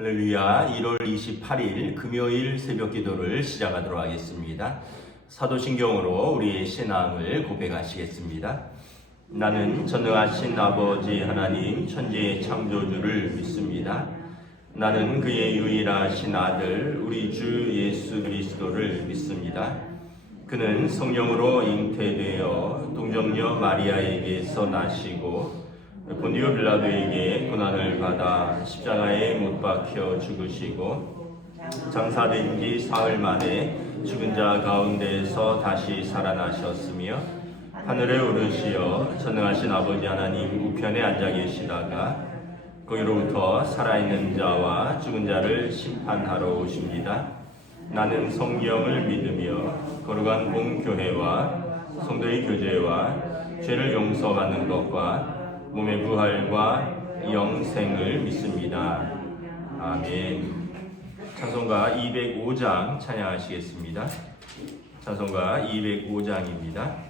할렐루야. 1월 28일 금요일 새벽 기도를 시작하도록 하겠습니다. 사도신경으로 우리의 신앙을 고백하시겠습니다. 나는 전능하신 아버지 하나님 천지의 창조주를 믿습니다. 나는 그의 유일하신 아들 우리 주 예수 그리스도를 믿습니다. 그는 성령으로 잉태되어 동정녀 마리아에게서 나시고 본디오 빌라도에게 고난을 받아 십자가에 못 박혀 죽으시고 장사된 지 사흘 만에 죽은 자 가운데에서 다시 살아나셨으며 하늘에 오르시어 전능하신 아버지 하나님 우편에 앉아 계시다가 거기로부터 살아있는 자와 죽은 자를 심판하러 오십니다. 나는 성령을 믿으며 거룩한 공교회와 성도의 교제와 죄를 용서받는 것과 몸의 부활과 영생을 믿습니다. 아멘. 찬송가 205장 찬양하시겠습니다. 찬송가 205장입니다.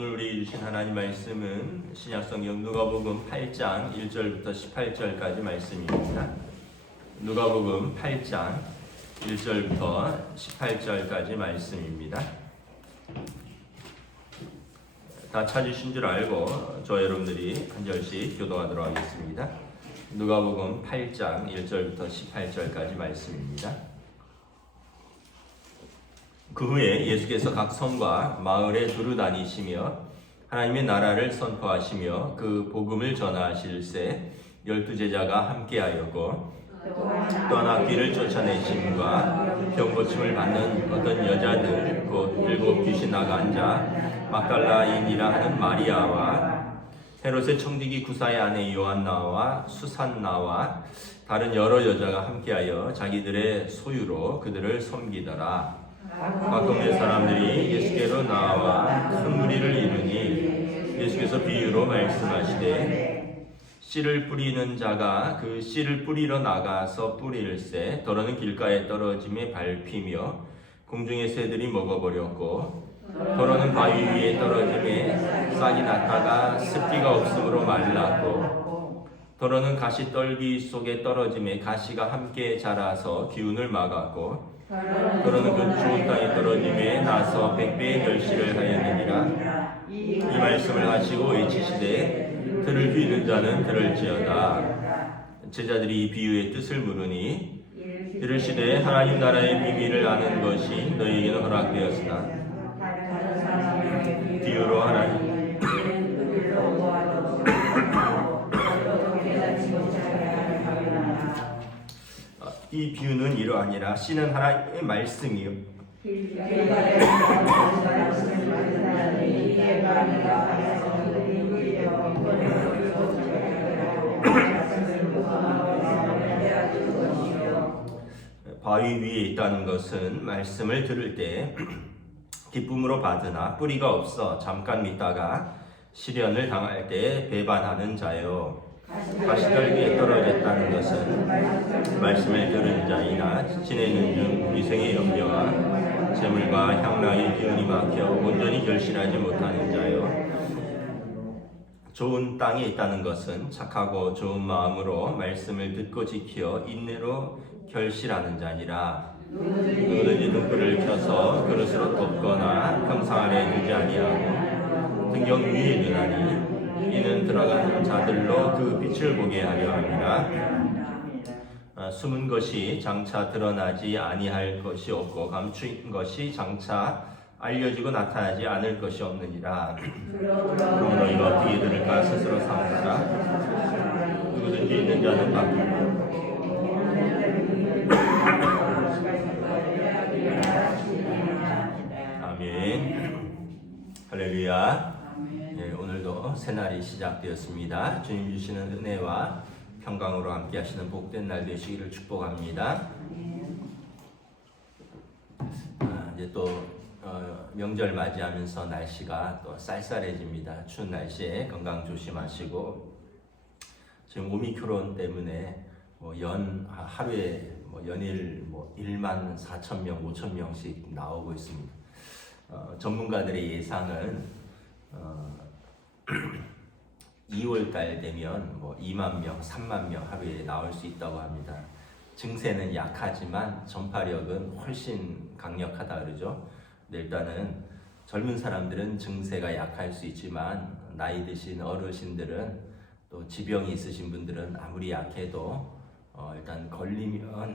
오늘 우리 주신 하나님 말씀은 신약성경 누가복음 8장 1절부터 18절까지 말씀입니다. 누가복음 8장 1절부터 18절까지 말씀입니다. 다 찾으신 줄 알고 저 여러분들이 한 절씩 교도하도록 하겠습니다. 누가복음 8장 1절부터 18절까지 말씀입니다. 그 후에 예수께서 각 성과 마을에 두루 다니시며 하나님의 나라를 선포하시며 그 복음을 전하실세 12제자가 함께하였고 또 하나 귀를 쫓아내심과 병고침을 받는 어떤 여자들 곧 7 귀신 나간 자 막달라인이라 하는 마리아와 헤롯의 청지기 구사의 아내 요한나와 수산나와 다른 여러 여자가 함께하여 자기들의 소유로 그들을 섬기더라. 각 동네 사람들이 예수께로 나와 큰 무리를 이루니 예수께서 비유로 말씀하시되 씨를 뿌리는 자가 그 씨를 뿌리러 나가서 뿌릴새 더러는 길가에 떨어짐에 밟히며 공중의 새들이 먹어버렸고 더러는 바위 위에 떨어짐에 싹이 났다가 습기가 없으므로 말랐고 더러는 가시떨기 속에 떨어짐에 가시가 함께 자라서 기운을 막았고 더러는 그 좋은 땅에 떨어짐에 나서 100배의 결실을 하였느니라. 이 말씀을 하시고 외치시되 들을 귀 있는 자는 들을지어다. 제자들이 이 비유의 뜻을 물으니 이르시되 하나님 나라의 비밀을 아는 것이 너희에게는 허락되었으나 비유로 하나님 이 비유는 이러하니라. 씨는 하나님의 말씀이요 바위 위에 있다는 것은 말씀을 들을 때 기쁨으로 받으나 뿌리가 없어 잠깐 믿다가 시련을 당할 때 배반하는 자요. 가시떨기에 떨어졌다는 것은 말씀을 들은 자이나 지내는 중 위생의 염려와 재물과 향락의 기운이 막혀 온전히 결실하지 못하는 자요. 좋은 땅에 있다는 것은 착하고 좋은 마음으로 말씀을 듣고 지켜 인내로 결실하는 자니라. 누구든지 등불을 켜서 그릇으로 덮거나 평상 아래 두지 아니하고 등경 위에 두나니 이는 들어가는 자들로 그 빛을 보게 하려 함이라. 숨은 것이 장차 드러나지 아니할 것이 없고 감춘 것이 장차 알려지고 나타나지 않을 것이 없느니라. 그럼 너희가 어떻게 들을까 스스로 삼가라. 누구든지 있는 자는 받고 아멘. 할렐루야. 네, 오늘도 새날이 시작되었습니다. 주님 주시는 은혜와 평강으로 함께 하시는 복된 날 되시기를 축복합니다. 이제 또 명절 맞이하면서 날씨가 또 쌀쌀해집니다. 추운 날씨에 건강 조심하시고 지금 오미크론 때문에 하루에 연일 1만 4천 명, 5천 명씩 나오고 있습니다. 전문가들의 예상은 2월달 되면 2만 명, 3만 명 하루에 나올 수 있다고 합니다. 증세는 약하지만 전파력은 훨씬 강력하다 그러죠. 근데 일단은 젊은 사람들은 증세가 약할 수 있지만 나이 드신 어르신들은 또 지병이 있으신 분들은 아무리 약해도 일단 걸리면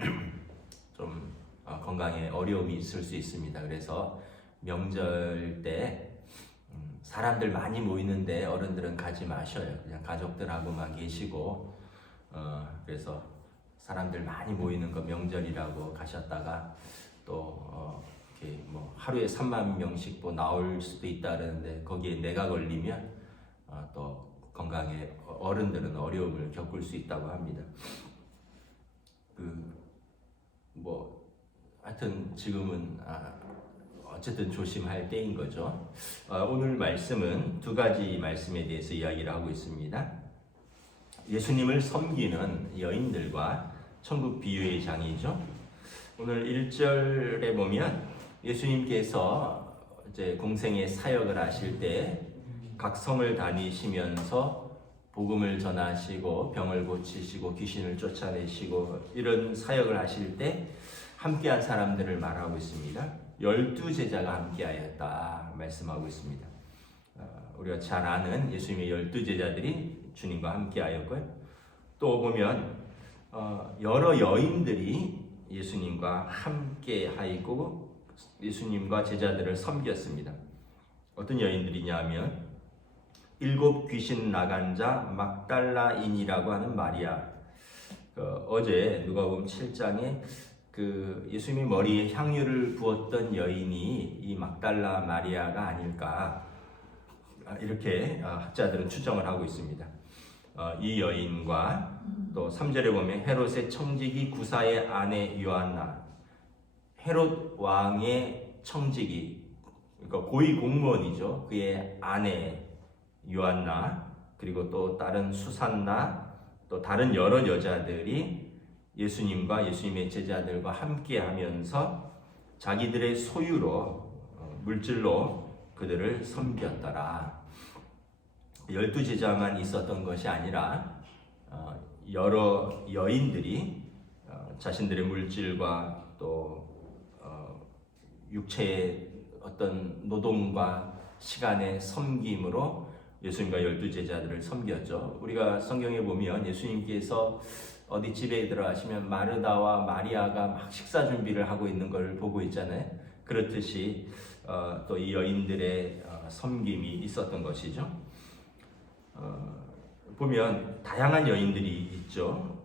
좀 건강에 어려움이 있을 수 있습니다. 그래서 명절 때 사람들 많이 모이는데 어른들은 가지 마셔요. 그냥 가족들하고만 계시고 그래서 사람들 많이 모이는 거 명절이라고 가셨다가 또 이렇게 하루에 3만 명씩 나올 수도 있다 그러는데 거기에 내가 걸리면 또 건강에 어른들은 어려움을 겪을 수 있다고 합니다. 하여튼 지금은 어쨌든 조심할 때인 거죠. 오늘 말씀은 두 가지 말씀에 대해서 이야기를 하고 있습니다. 예수님을 섬기는 여인들과 천국 비유의 장이죠. 오늘 1절에 보면 예수님께서 이제 공생의 사역을 하실 때 각 성을 다니시면서 복음을 전하시고 병을 고치시고 귀신을 쫓아내시고 이런 사역을 하실 때 함께한 사람들을 말하고 있습니다. 12제자가 함께하였다 말씀하고 있습니다. 우리가 잘 아는 예수님의 12제자들이 주님과 함께하였고요. 또 보면 여러 여인들이 예수님과 함께하고 예수님과 제자들을 섬겼습니다. 어떤 여인들이냐 하면 7 귀신 나간 자 막달라인이라고 하는 마리아. 어제 누가복음 7장에 그 예수님이 머리에 향유를 부었던 여인이 이 막달라 마리아가 아닐까 이렇게 학자들은 추정을 하고 있습니다. 이 여인과 또 3절에 보면 헤롯의 청지기 구사의 아내 요한나, 헤롯 왕의 청지기, 그러니까 고위 공무원이죠. 그의 아내 요한나, 그리고 또 다른 수산나, 또 다른 여러 여자들이 예수님과 예수님의 제자들과 함께하면서 자기들의 소유로 물질로 그들을 섬겼더라. 12제자만 있었던 것이 아니라 여러 여인들이 자신들의 물질과 또 육체의 어떤 노동과 시간의 섬김으로 예수님과 12제자들을 섬겼죠. 우리가 성경에 보면 예수님께서 어디 집에 들어가시면 마르다와 마리아가 막 식사 준비를 하고 있는 걸 보고 있잖아요. 그렇듯이 또 이 여인들의 섬김이 있었던 것이죠. 보면 다양한 여인들이 있죠.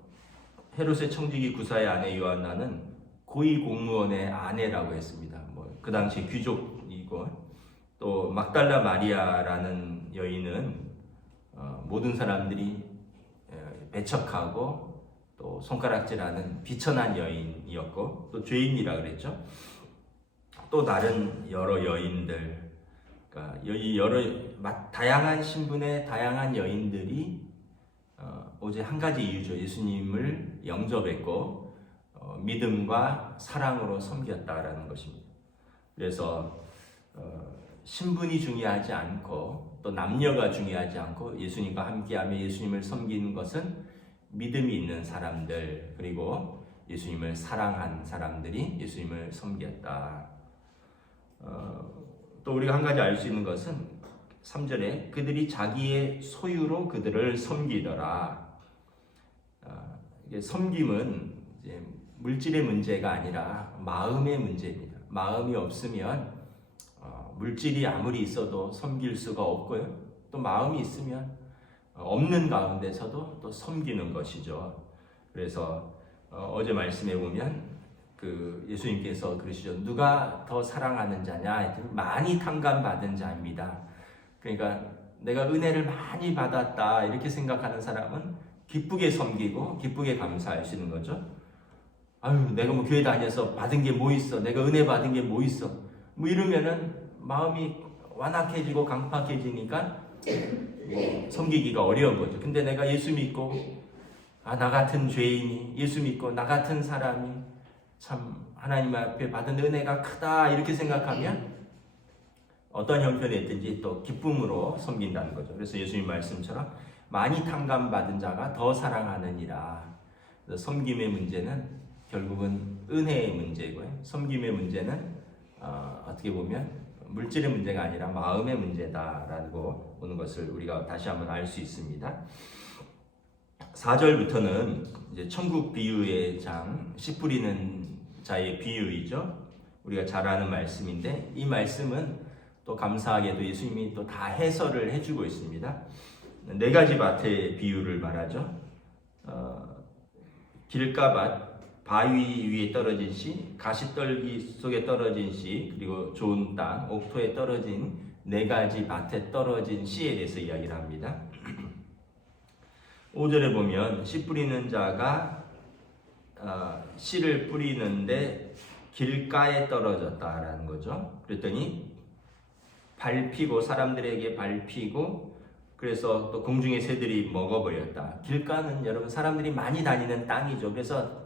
헤롯의 청지기 구사의 아내 요한나는 고위 공무원의 아내라고 했습니다. 그 당시 귀족이고, 또 막달라 마리아라는 여인은 모든 사람들이 배척하고 또 손가락질하는 비천한 여인이었고, 또 죄인이라 그랬죠. 또 다른 여러 여인들, 그러니까 이 여러 다양한 신분의 다양한 여인들이 오직 한 가지 이유죠. 예수님을 영접했고 믿음과 사랑으로 섬겼다라는 것입니다. 그래서 신분이 중요하지 않고 또 남녀가 중요하지 않고 예수님과 함께하며 예수님을 섬기는 것은 믿음이 있는 사람들, 그리고 예수님을 사랑한 사람들이 예수님을 섬겼다. 또 우리가 한 가지 알 수 있는 것은 3절에 그들이 자기의 소유로 그들을 섬기더라. 섬김은 이제 물질의 문제가 아니라 마음의 문제입니다. 마음이 없으면 물질이 아무리 있어도 섬길 수가 없고요. 또 마음이 있으면 없는 가운데서도 또 섬기는 것이죠. 그래서 어제 말씀해 보면 그 예수님께서 그러시죠. 누가 더 사랑하는 자냐? 많이 탕감받은 자입니다. 그러니까 내가 은혜를 많이 받았다 이렇게 생각하는 사람은 기쁘게 섬기고 기쁘게 감사하시는 거죠. 아유, 내가 뭐 교회 다녀서 받은 게 뭐 있어? 내가 은혜 받은 게 뭐 있어? 뭐 이러면은 마음이 완악해지고 강팍해지니까 섬기기가 어려운 거죠. 근데 내가 예수 믿고 나 같은 죄인이 예수 믿고 나 같은 사람이 참 하나님 앞에 받은 은혜가 크다 이렇게 생각하면 어떤 형편에 있든지 또 기쁨으로 섬긴다는 거죠. 그래서 예수님 말씀처럼 많이 탕감받은 자가 더 사랑하느니라. 섬김의 문제는 결국은 은혜의 문제고요. 섬김의 문제는 어떻게 보면 물질의 문제가 아니라 마음의 문제다라고 보는 것을 우리가 다시 한번 알 수 있습니다. 4절부터는 이제 천국 비유의 장, 씨 뿌리는 자의 비유이죠. 우리가 잘 아는 말씀인데 이 말씀은 또 감사하게도 예수님이 또 다 해설을 해주고 있습니다. 4가지 밭의 비유를 말하죠. 길가밭, 바위 위에 떨어진 씨, 가시떨기 속에 떨어진 씨, 그리고 좋은 땅, 옥토에 떨어진 4가지 밭에 떨어진 씨에 대해서 이야기를 합니다. 5절에 보면 씨 뿌리는 자가 씨를 뿌리는데 길가에 떨어졌다라는 거죠. 그랬더니 밟히고 사람들에게 밟히고 그래서 또 공중의 새들이 먹어버렸다. 길가는 여러분 사람들이 많이 다니는 땅이죠. 그래서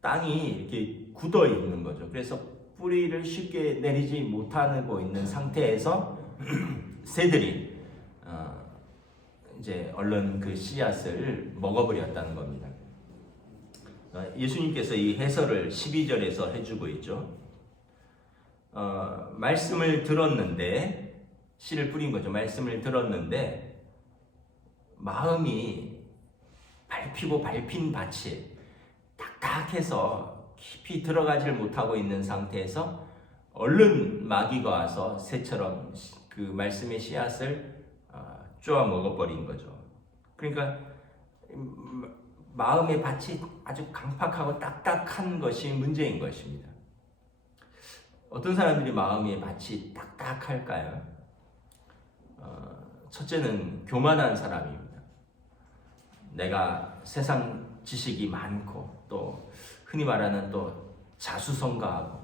땅이 이렇게 굳어 있는 거죠. 그래서 뿌리를 쉽게 내리지 못하고 있는 상태에서 새들이 이제 얼른 그 씨앗을 먹어버렸다는 겁니다. 예수님께서 이 해설을 12절에서 해주고 있죠. 말씀을 들었는데, 씨를 뿌린 거죠. 말씀을 들었는데 마음이 밟히고 밟힌 밭이 딱딱해서 깊이 들어가질 못하고 있는 상태에서 얼른 마귀가 와서 새처럼 그 말씀의 씨앗을 쪼아 먹어버린 거죠. 그러니까 마음의 밭이 아주 강팍하고 딱딱한 것이 문제인 것입니다. 어떤 사람들이 마음의 밭이 딱딱할까요? 첫째는 교만한 사람입니다. 내가 세상 지식이 많고 또 흔히 말하는 또 자수성가하고,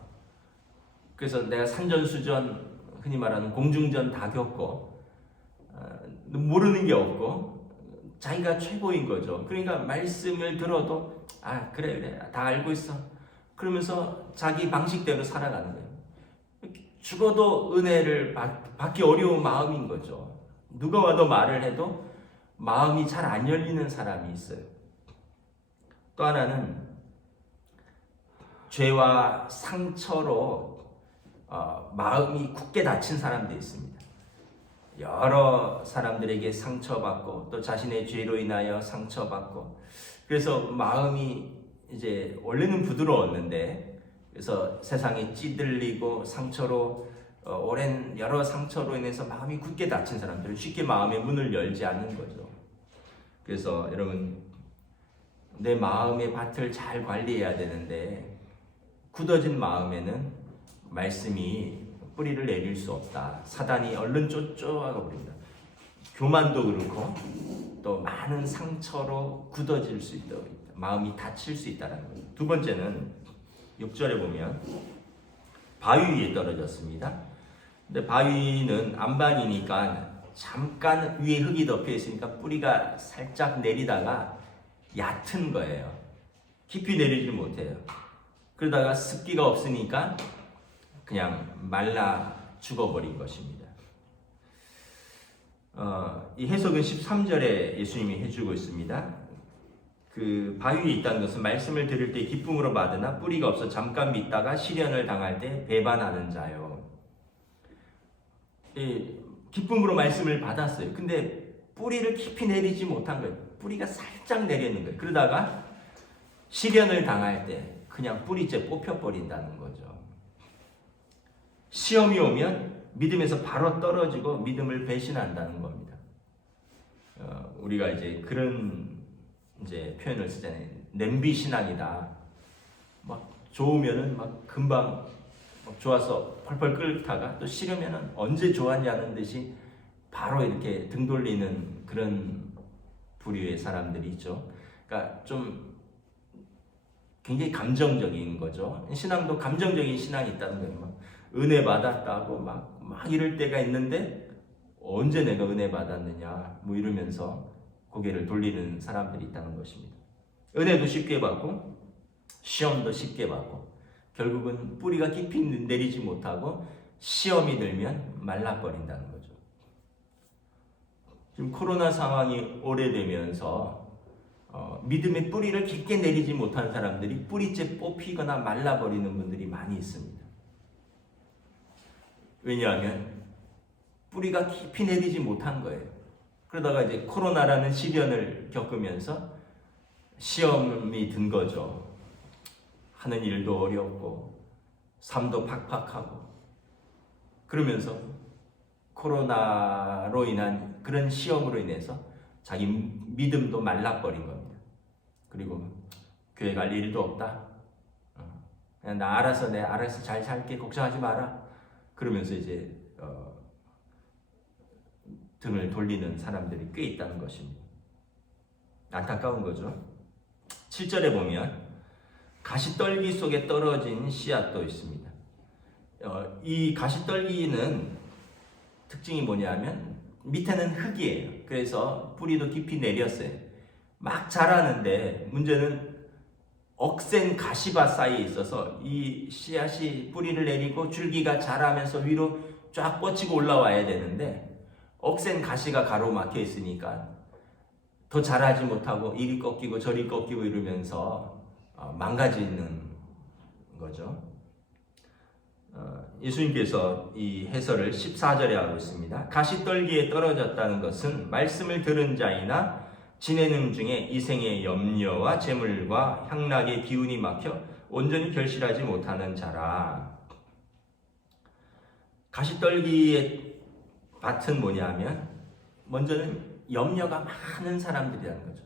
그래서 내가 산전수전 흔히 말하는 공중전 다 겪고 모르는 게 없고 자기가 최고인 거죠. 그러니까 말씀을 들어도 그래 다 알고 있어 그러면서 자기 방식대로 살아가는 거예요. 죽어도 은혜를 받기 어려운 마음인 거죠. 누가 와도 말을 해도 마음이 잘 안 열리는 사람이 있어요. 또 하나는 죄와 상처로 마음이 굳게 닫힌 사람도 있습니다. 여러 사람들에게 상처받고 또 자신의 죄로 인하여 상처받고, 그래서 마음이 이제 원래는 부드러웠는데 그래서 세상에 찌들리고 상처로 오랜 여러 상처로 인해서 마음이 굳게 닫힌 사람들은 쉽게 마음의 문을 열지 않는 거죠. 그래서 여러분, 내 마음의 밭을 잘 관리해야 되는데 굳어진 마음에는 말씀이 뿌리를 내릴 수 없다. 사단이 얼른 쫓아가 버립니다. 교만도 그렇고 또 많은 상처로 굳어질 수 있다. 마음이 다칠 수 있다는 거예요. 두 번째는 6절에 보면 바위 위에 떨어졌습니다. 근데 바위는 안반이니까 잠깐 위에 흙이 덮여 있으니까 뿌리가 살짝 내리다가 얕은 거예요. 깊이 내리질 못해요. 그러다가 습기가 없으니까 그냥 말라 죽어버린 것입니다. 이 해석은 13절에 예수님이 해주고 있습니다. 그 바위에 있다는 것은 말씀을 들을 때 기쁨으로 받으나 뿌리가 없어 잠깐 믿다가 시련을 당할 때 배반하는 자요. 기쁨으로 말씀을 받았어요. 근데 뿌리를 깊이 내리지 못한 거예요. 뿌리가 살짝 내리는 거예요. 그러다가 시련을 당할 때 그냥 뿌리째 뽑혀버린다는 거죠. 시험이 오면 믿음에서 바로 떨어지고 믿음을 배신한다는 겁니다. 우리가 이제 그런 표현을 쓰잖아요. 냄비 신앙이다. 막 좋으면은 막 금방 막 좋아서 펄펄 끓다가 또 싫으면은 언제 좋았냐는 듯이 바로 이렇게 등 돌리는 그런 부류의 사람들이 있죠. 그러니까 좀 굉장히 감정적인 거죠. 신앙도 감정적인 신앙이 있다는 거예요. 막 은혜 받았다고 막 이럴 때가 있는데 언제 내가 은혜 받았느냐 뭐 이러면서 고개를 돌리는 사람들이 있다는 것입니다. 은혜도 쉽게 받고 시험도 쉽게 받고 결국은 뿌리가 깊이 내리지 못하고 시험이 들면 말라버린다는 거죠. 지금 코로나 상황이 오래되면서 믿음의 뿌리를 깊게 내리지 못한 사람들이 뿌리째 뽑히거나 말라버리는 분들이 많이 있습니다. 왜냐하면 뿌리가 깊이 내리지 못한 거예요. 그러다가 이제 코로나라는 시련을 겪으면서 시험이 든 거죠. 하는 일도 어렵고 삶도 팍팍하고 그러면서 코로나로 인한 그런 시험으로 인해서 자기 믿음도 말라버린 겁니다. 그리고 교회 갈 일도 없다. 그냥 나 알아서 잘 살게 걱정하지 마라. 그러면서 이제 등을 돌리는 사람들이 꽤 있다는 것입니다. 안타까운 거죠. 7절에 보면 가시떨기 속에 떨어진 씨앗도 있습니다. 이 가시떨기는 특징이 뭐냐면 밑에는 흙이에요. 그래서 뿌리도 깊이 내렸어요. 막 자라는데 문제는 억센 가시밭 사이에 있어서 이 씨앗이 뿌리를 내리고 줄기가 자라면서 위로 쫙 뻗치고 올라와야 되는데 억센 가시가 가로막혀 있으니까 더 잘하지 못하고 이리 꺾이고 저리 꺾이고 이러면서 망가지는 거죠. 예수님께서 이 해설을 14절에 하고 있습니다. 가시떨기에 떨어졌다는 것은 말씀을 들은 자이나 지내는 중에 이생의 염려와 재물과 향락의 기운이 막혀 온전히 결실하지 못하는 자라. 가시떨기의 밭은 뭐냐면 먼저는 염려가 많은 사람들이라는 거죠.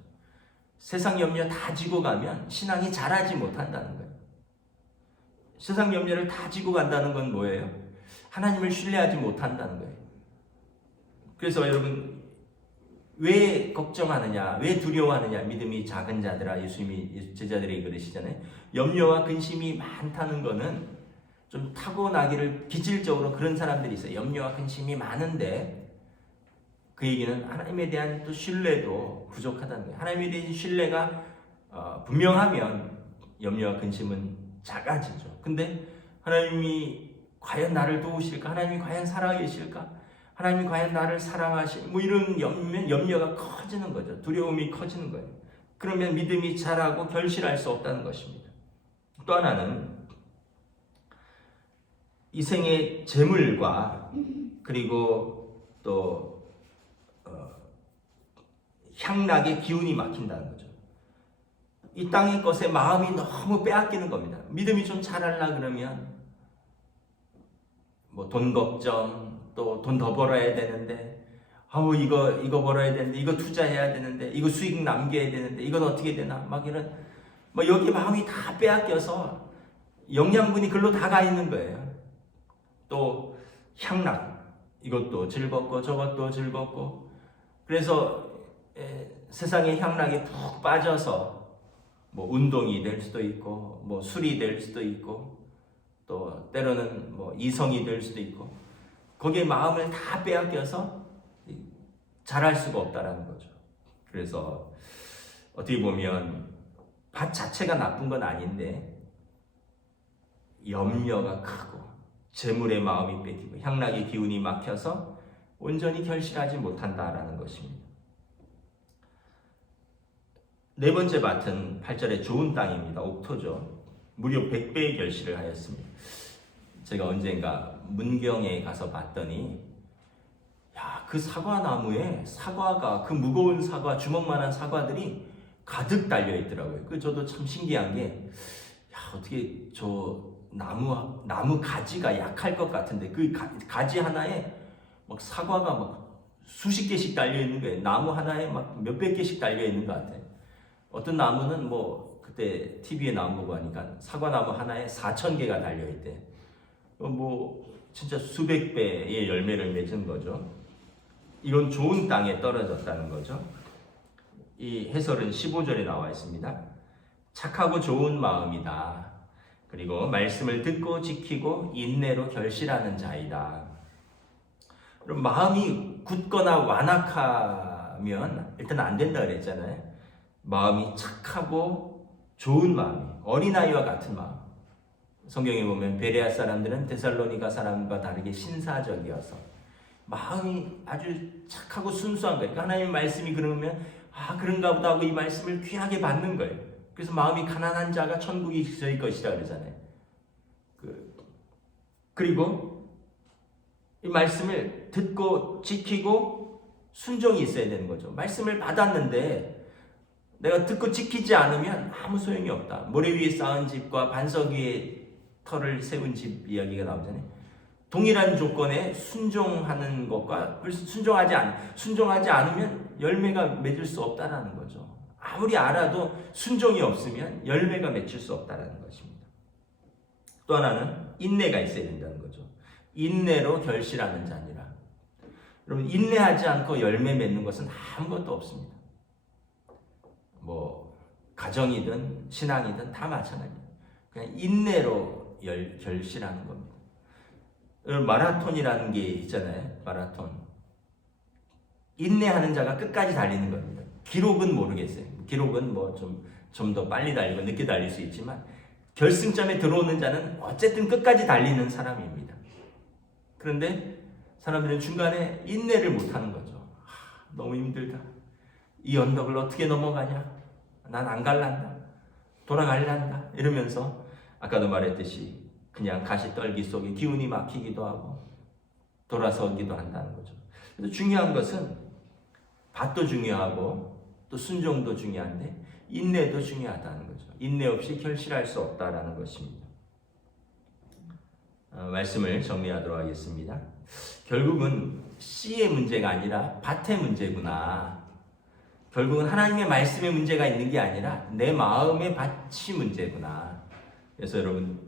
세상 염려 다 지고 가면 신앙이 자라지 못한다는 거예요. 세상 염려를 다 지고 간다는 건 뭐예요? 하나님을 신뢰하지 못한다는 거예요. 그래서 여러분, 왜 걱정하느냐, 왜 두려워하느냐, 믿음이 작은 자들아, 예수님이 제자들에게 그러시잖아요. 염려와 근심이 많다는 거는 좀 타고나기를 기질적으로 그런 사람들이 있어요. 염려와 근심이 많은데 그 얘기는 하나님에 대한 또 신뢰도 부족하다는 거예요. 하나님에 대한 신뢰가 분명하면 염려와 근심은 작아지죠. 근데 하나님이 과연 나를 도우실까? 하나님이 과연 살아계실까? 하나님이 과연 나를 사랑하실? 뭐 이런 염려가 커지는 거죠. 두려움이 커지는 거예요. 그러면 믿음이 자라고 결실할 수 없다는 것입니다. 또 하나는 이 생의 재물과 그리고 또 향락의 기운이 막힌다는 거죠. 이 땅의 것에 마음이 너무 빼앗기는 겁니다. 믿음이 좀 자라려 그러면 뭐 돈 걱정, 또 돈 더 벌어야 되는데, 이거 벌어야 되는데, 이거 투자해야 되는데, 이거 수익 남겨야 되는데, 이건 어떻게 되나, 막 이런, 여기 마음이 다 빼앗겨서 영양분이 글로 다 가 있는 거예요. 또 향락, 이것도 즐겁고 저것도 즐겁고, 그래서 세상의 향락에 푹 빠져서 뭐 운동이 될 수도 있고, 뭐 술이 될 수도 있고, 또 때로는 뭐 이성이 될 수도 있고, 거기에 마음을 다 빼앗겨서 잘할 수가 없다라는 거죠. 그래서 어떻게 보면 밭 자체가 나쁜 건 아닌데 염려가 크고 재물의 마음이 뺏기고 향락의 기운이 막혀서 온전히 결실하지 못한다라는 것입니다. 네 번째 밭은 8절에 좋은 땅입니다. 옥토죠. 무려 100배의 결실을 하였습니다. 제가 언젠가 문경에 가서 봤더니 그 사과나무에 사과가, 그 무거운 사과, 주먹만한 사과들이 가득 달려 있더라고요. 저도 참 신기한 게 어떻게 저 나무 가지가 약할 것 같은데 그 가지 하나에 막 사과가 막 수십 개씩 달려 있는 거예요. 나무 하나에 막 몇백 개씩 달려 있는 것 같아요. 어떤 나무는 뭐 그때 TV에 나온 거 보니까 사과나무 하나에 4,000개가 달려 있대. 뭐 진짜 수백 배의 열매를 맺은 거죠. 이건 좋은 땅에 떨어졌다는 거죠. 이 해설은 15절에 나와 있습니다. 착하고 좋은 마음이다. 그리고 말씀을 듣고 지키고 인내로 결실하는 자이다. 그럼 마음이 굳거나 완악하면 일단 안 된다 그랬잖아요. 마음이 착하고 좋은 마음, 어린아이와 같은 마음. 성경에 보면 베레아 사람들은 데살로니가 사람과 다르게 신사적이어서 마음이 아주 착하고 순수한 거예요. 하나님의 말씀이 그러면 그런가 보다 하고 이 말씀을 귀하게 받는 거예요. 그래서 마음이 가난한 자가 천국이 저희 것이라 그러잖아요. 그리고 이 말씀을 듣고 지키고 순종이 있어야 되는 거죠. 말씀을 받았는데 내가 듣고 지키지 않으면 아무 소용이 없다. 모래 위에 쌓은 집과 반석 위에 터를 세운 집 이야기가 나오잖아요. 동일한 조건에 순종하는 것과 순종하지 않으면 열매가 맺을 수 없다라는 거죠. 아무리 알아도 순종이 없으면 열매가 맺힐 수 없다라는 것입니다. 또 하나는 인내가 있어야 된다는 거죠. 인내로 결실하는 자니라. 여러분, 인내하지 않고 열매 맺는 것은 아무것도 없습니다. 뭐 가정이든 신앙이든 다 마찬가지예요. 그냥 인내로 결실하는 겁니다. 마라톤이라는 게 있잖아요. 마라톤. 인내하는 자가 끝까지 달리는 겁니다. 기록은 모르겠어요. 기록은 뭐 좀 더 빨리 달리고 늦게 달릴 수 있지만 결승점에 들어오는 자는 어쨌든 끝까지 달리는 사람입니다. 그런데 사람들은 중간에 인내를 못하는 거죠. 너무 힘들다. 이 언덕을 어떻게 넘어가냐? 난 안 갈란다. 돌아갈란다. 이러면서 아까도 말했듯이 그냥 가시떨기 속에 기운이 막히기도 하고 돌아서기도 한다는 거죠. 그래서 중요한 것은 밭도 중요하고 또 순종도 중요한데 인내도 중요하다는 거죠. 인내 없이 결실할 수 없다라는 것입니다. 말씀을 정리하도록 하겠습니다. 결국은 씨의 문제가 아니라 밭의 문제구나. 결국은 하나님의 말씀의 문제가 있는 게 아니라 내 마음의 밭이 문제구나. 그래서 여러분,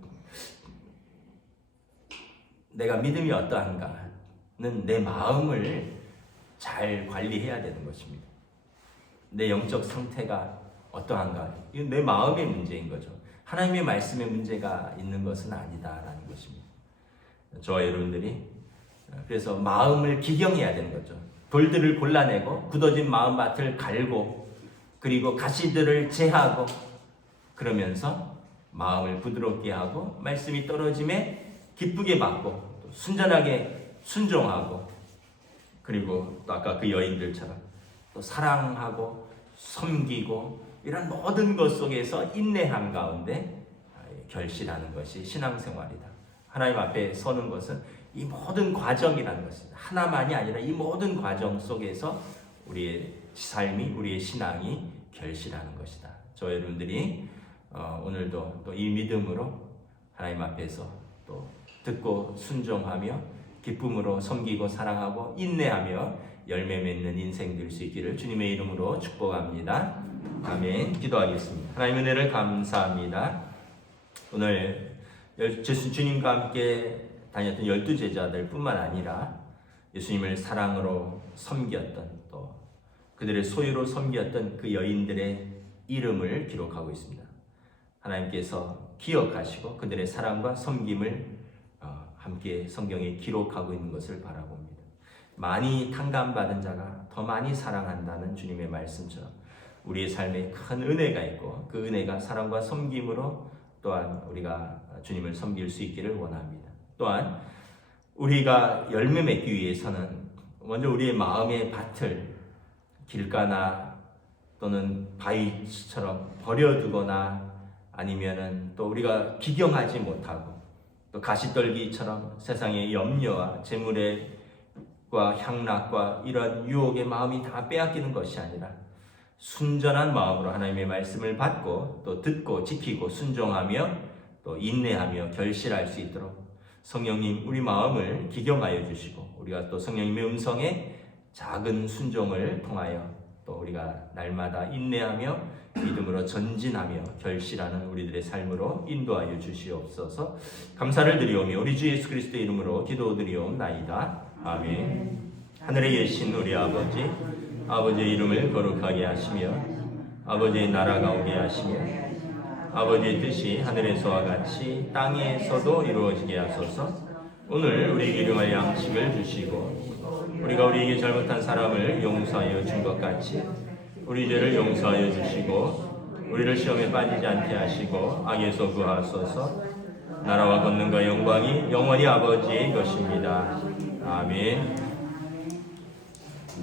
내가 믿음이 어떠한가는 내 마음을 잘 관리해야 되는 것입니다. 내 영적 상태가 어떠한가, 이건 내 마음의 문제인 거죠. 하나님의 말씀의 문제가 있는 것은 아니다라는 것입니다. 저와 여러분들이 그래서 마음을 기경해야 되는 거죠. 돌들을 골라내고 굳어진 마음밭을 갈고 그리고 가시들을 제하고 그러면서 마음을 부드럽게 하고 말씀이 떨어짐에 기쁘게 받고 또 순전하게 순종하고 그리고 또 아까 그 여인들처럼 또 사랑하고 섬기고 이런 모든 것 속에서 인내함 가운데 결실하는 것이 신앙생활이다. 하나님 앞에 서는 것은 이 모든 과정이라는 것입니다. 하나만이 아니라 이 모든 과정 속에서 우리의 삶이, 우리의 신앙이 결실하는 것이다. 저 여러분들이 오늘도 또 이 믿음으로 하나님 앞에서 또 듣고 순종하며 기쁨으로 섬기고 사랑하고 인내하며 열매 맺는 인생 될 수 있기를 주님의 이름으로 축복합니다. 아멘. 기도하겠습니다. 하나님의 은혜를 감사합니다. 오늘 주님과 함께 다녔던 12제자들 뿐만 아니라 예수님을 사랑으로 섬겼던 또 그들의 소유로 섬겼던 그 여인들의 이름을 기록하고 있습니다. 하나님께서 기억하시고 그들의 사랑과 섬김을 함께 성경에 기록하고 있는 것을 바라봅니다. 많이 탕감받은 자가 더 많이 사랑한다는 주님의 말씀처럼 우리의 삶에 큰 은혜가 있고 그 은혜가 사랑과 섬김으로 또한 우리가 주님을 섬길 수 있기를 원합니다. 또한 우리가 열매 맺기 위해서는 먼저 우리의 마음의 밭을 길가나 또는 바위처럼 버려두거나 아니면은 또 우리가 기경하지 못하고 또 가시떨기처럼 세상의 염려와 재물과 향락과 이런 유혹의 마음이 다 빼앗기는 것이 아니라 순전한 마음으로 하나님의 말씀을 받고 또 듣고 지키고 순종하며 또 인내하며 결실할 수 있도록 성령님 우리 마음을 기경하여 주시고 우리가 또 성령님의 음성에 작은 순종을 통하여 또 우리가 날마다 인내하며 믿음으로 전진하며 결실하는 우리들의 삶으로 인도하여 주시옵소서. 감사를 드리오며 우리 주 예수 그리스도의 이름으로 기도드리옵나이다. 아멘. 하늘에 계신 우리 아버지, 아버지의 이름을 거룩하게 하시며 아버지의 나라가 오게 하시며 아버지의 뜻이 하늘에서와 같이 땅에서도 이루어지게 하소서. 오늘 우리에게 일용할 양식을 주시고 우리가 우리에게 잘못한 사람을 용서하여 준 것 같이 우리 죄를 용서하여 주시고 우리를 시험에 빠지지 않게 하시고 악에서 구하소서. 나라와 권능과 영광이 영원히 아버지의 것입니다. 아멘.